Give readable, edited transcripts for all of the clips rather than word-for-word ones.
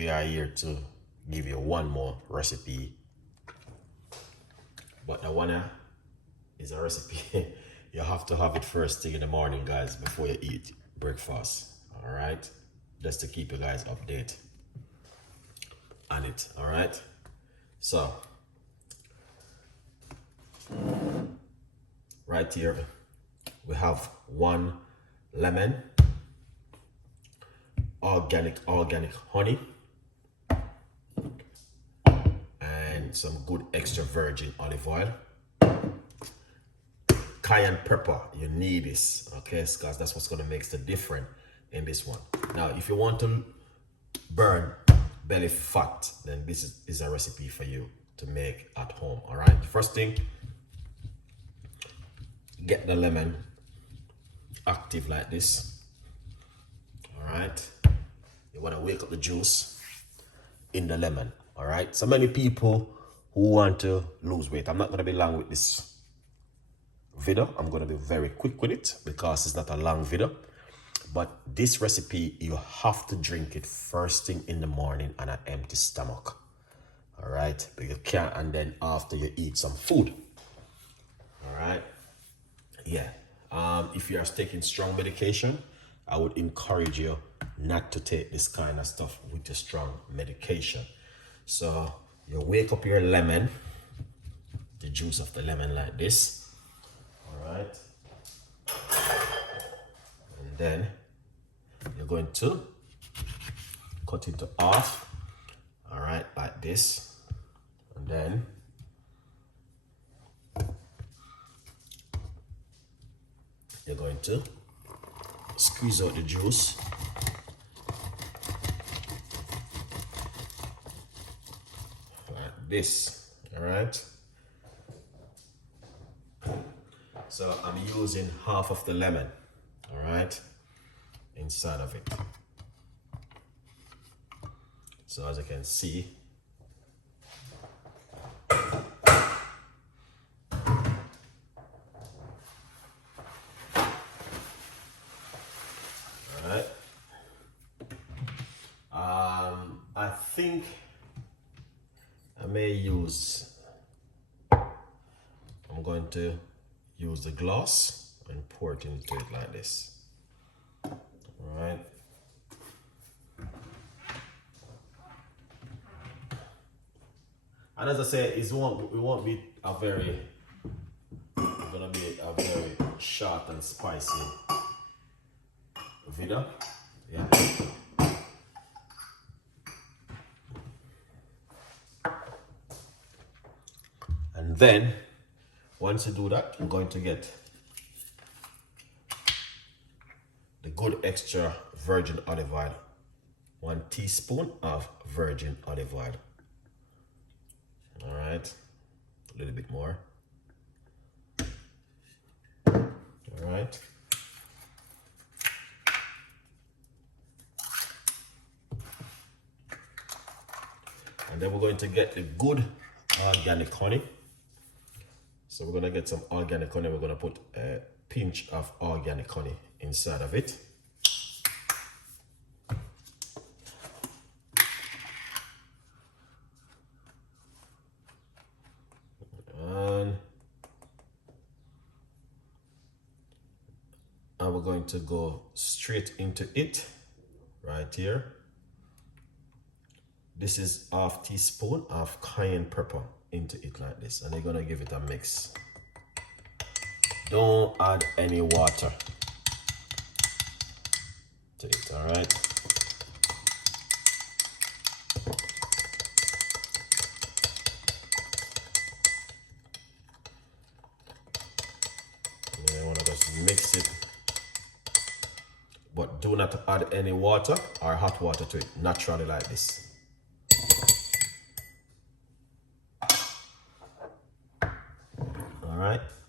we are here to give you one more recipe. But the one is a recipe you have to have it first thing in the morning, guys, before you eat breakfast. All right, just to keep you guys updated on it. All right, so right here we have 1 lemon, organic honey, and some good extra virgin olive oil, cayenne pepper. You need this, okay, because that's what's going to make the difference in this one. Now if you want to burn belly fat, then this is a recipe for you to make at home. All right, first thing, get the lemon active like this. All right, you want to wake up the juice in the lemon. All right, so many people who want to lose weight, I'm not going to be long with this video. I'm going to be very quick with it because it's not a long video. But this recipe, you have to drink it first thing in the morning on an empty stomach. All right, but you can't, and then after you eat some food. All right, yeah. If you are taking strong medication, I would encourage you not to take this kind of stuff with your strong medication. So you wake up your lemon, the juice of the lemon like this. All right, and then you're going to cut it off. All right, like this, and then you're going to squeeze out the juice. Like this, all right? So I'm using half of the lemon, all right, inside of it. So as you can see, I think I may use, I'm going to use the glass and pour it into it like this. All right. And as I said, it won't be a very, it's gonna be a very short and spicy video. Yeah. And then, once you do that, you're going to get the good extra virgin olive oil. 1 teaspoon of virgin olive oil. All right, a little bit more. All right. And then we're going to get the good organic honey. So we're going to get some organic honey. We're going to put a pinch of organic honey inside of it. And we're going to go straight into it right here. This is half teaspoon of cayenne pepper into it like this, and you're gonna give it a mix. Don't add any water to it. All right. And I want to just mix it, but do not add any water or hot water to it. Naturally like this.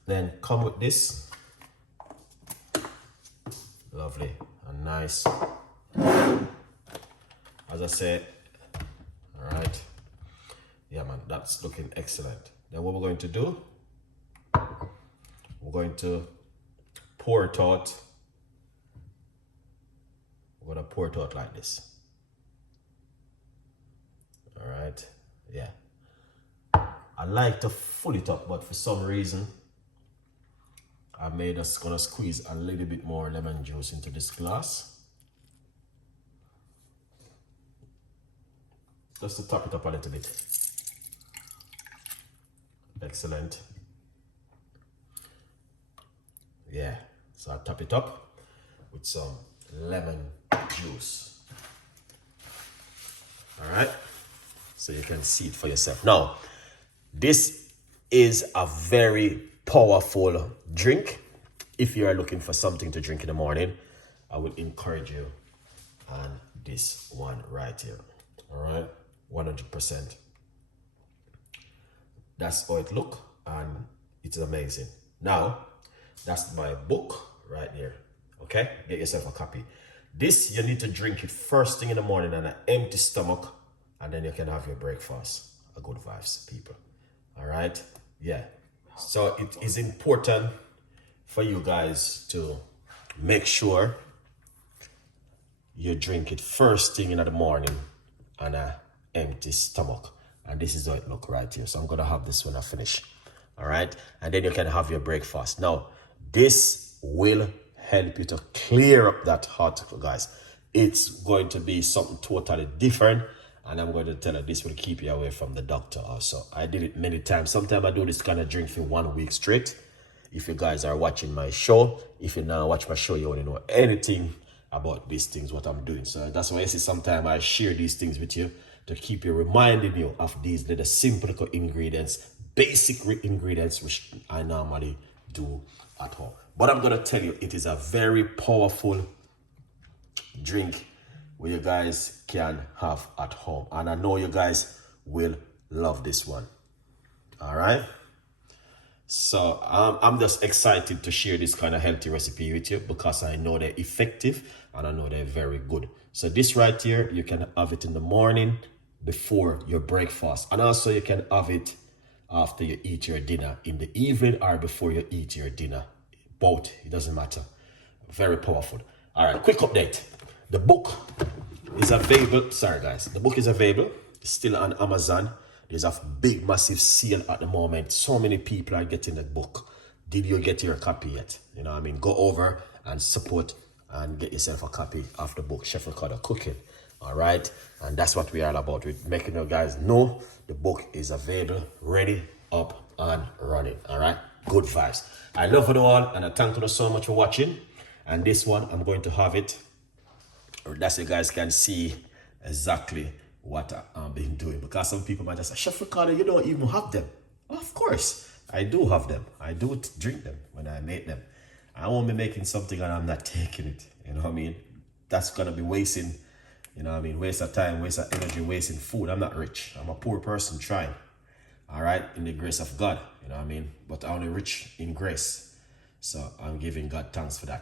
Then come with this, lovely and nice. As I said, all right, yeah man, that's looking excellent. Then what we're going to do, we're going to pour it out. We're going to pour it out like this. Yeah. I like to full it up, but for some reason, I'm gonna squeeze a little bit more lemon juice into this glass. Just to top it up a little bit. Excellent. Yeah, so I top it up with some lemon juice. All right, so you can see it for yourself. Now, this is a very powerful drink. If you are looking for something to drink in the morning, I would encourage you on this one right here. All right, 100%. That's how it look, and it's amazing. Now, that's my book right here. Okay, get yourself a copy. This, you need to drink it first thing in the morning on an empty stomach, and then you can have your breakfast. A good vibes, people. All right, yeah. So it is important for you guys to make sure you drink it first thing in the morning on an empty stomach. And this is how it look right here. So I'm gonna have this when I finish. All right, and then you can have your breakfast. Now, this will help you to clear up that heart, guys. It's going to be something totally different, and I'm going to tell you this will keep you away from the doctor also. I did it many times. Sometimes I do this kind of drink for 1 week straight. If you guys are watching my show, if you now watch my show, you want to know anything about these things, what I'm doing. So that's why I say sometimes I share these things with you to keep you reminding you of these little simple ingredients, basic ingredients, which I normally do at home. But I'm going to tell you, it is a very powerful drink where you guys can have at home. And I know you guys will love this one. All right. So I'm just excited to share this kind of healthy recipe with you because I know they're effective and I know they're very good. So this right here, you can have it in the morning before your breakfast. And also you can have it after you eat your dinner, in the evening or before you eat your dinner. Both, it doesn't matter. Very powerful. All right, quick update. The book is available. Sorry guys, the book is available. It's still on Amazon. There's a big massive sale at the moment. So many people are getting the book. Did you get your copy yet? You know what I mean? Go over and support and get yourself a copy of the book, Chef Ricardo Cooking. All right, and that's what we are all about. We're making you guys know the book is available, ready, up and running. All right, good vibes. I love you all, and I thank you so much for watching. And this one, I'm going to have it, or that's so you guys can see exactly what I've been doing. Because some people might just say, Chef Ricardo, you don't even have them. Of course, I do have them. I do drink them when I make them. I won't be making something and I'm not taking it. You know what I mean? That's gonna be wasting. You know what I mean? Waste of time, waste of energy, wasting food. I'm not rich. I'm a poor person trying. All right? In the grace of God. You know what I mean? But I'm only rich in grace. So I'm giving God thanks for that.